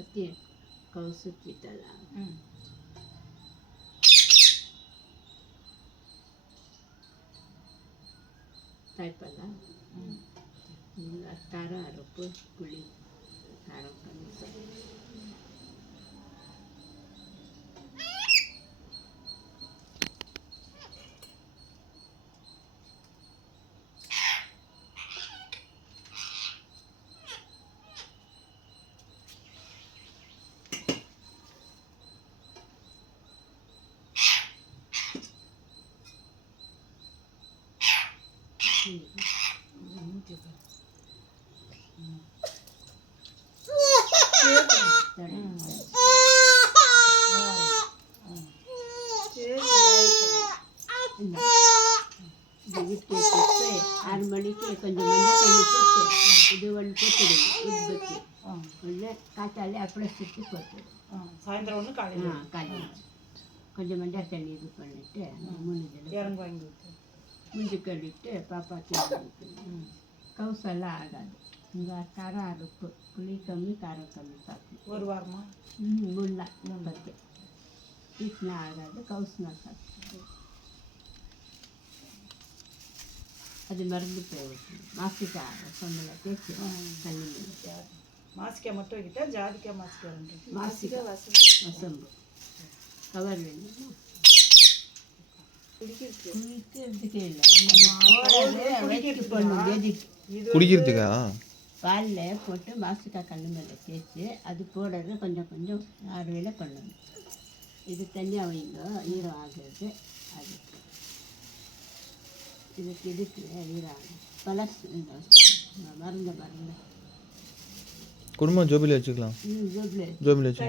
பற்றி கவுசுக்கிட்டலாம் தாய்ப்பாலா காரம் அரைப்பு புளி காரம் கம்மி ಆರು ಮಣಿಗೆ ಕೊಂಚ ಮಂಡ್ಯ ತಣ್ಣಿ ಕೊಟ್ಟೆ ಇದು ಒಂದು ಕೊಟ್ಟಿದೆ ಉದ್ದಕ್ಕೆ ಒಳ್ಳೆ ಕಾಚಾಲೆ ಹಪ್ಪಳ ಸುತ್ತಿ ಕೊಟ್ಟೆ சாயந்தரம் ஒன்று காலையில் காலையில் கொஞ்சம் மஞ்சள் தண்ணி இது பண்ணிட்டு இறங்கு வாங்கி விட்டு முஞ்சி கழுவிட்டு பாப்பாக்கு கவுசெல்லாம் ஆகாது இங்கே காரம் அரைப்பு புளி கம்மி காரம் கம்மி சாப்பிடும் ஒரு வாரமா முள்ளா பத்து வீட்டினா ஆகாது கவுசுனா சாப்பிடும் அது மருந்து போய்விட்டு மாசிக்காய் சொன்னல தேய்ச்சி தண்ணி மாசிக்காய் மட்டும் வைக்கிட்டா ஜாதிக்காய் மாசிக்காய் ரெண்டு மாசிக்காய் வசம்பு கவர் வேணுமா குடிக்கிறதுக்கே இல்லை குடிக்கிறதுக்கா பாலில் போட்டு மாசிக்காய் கல் மேலே தேய்ச்சி அது போடுறது கொஞ்சம் கொஞ்சம் 6 வேளை பண்ணணும் இது தனியாக வைங்க ஈரம் ஆகுறது அது இதுக்கு ஈரம் பலஸ் மருந்து குடும்பம் ஜோபியில் வச்சுக்கலாம் ஜோபில் ஜோபியில் வச்சு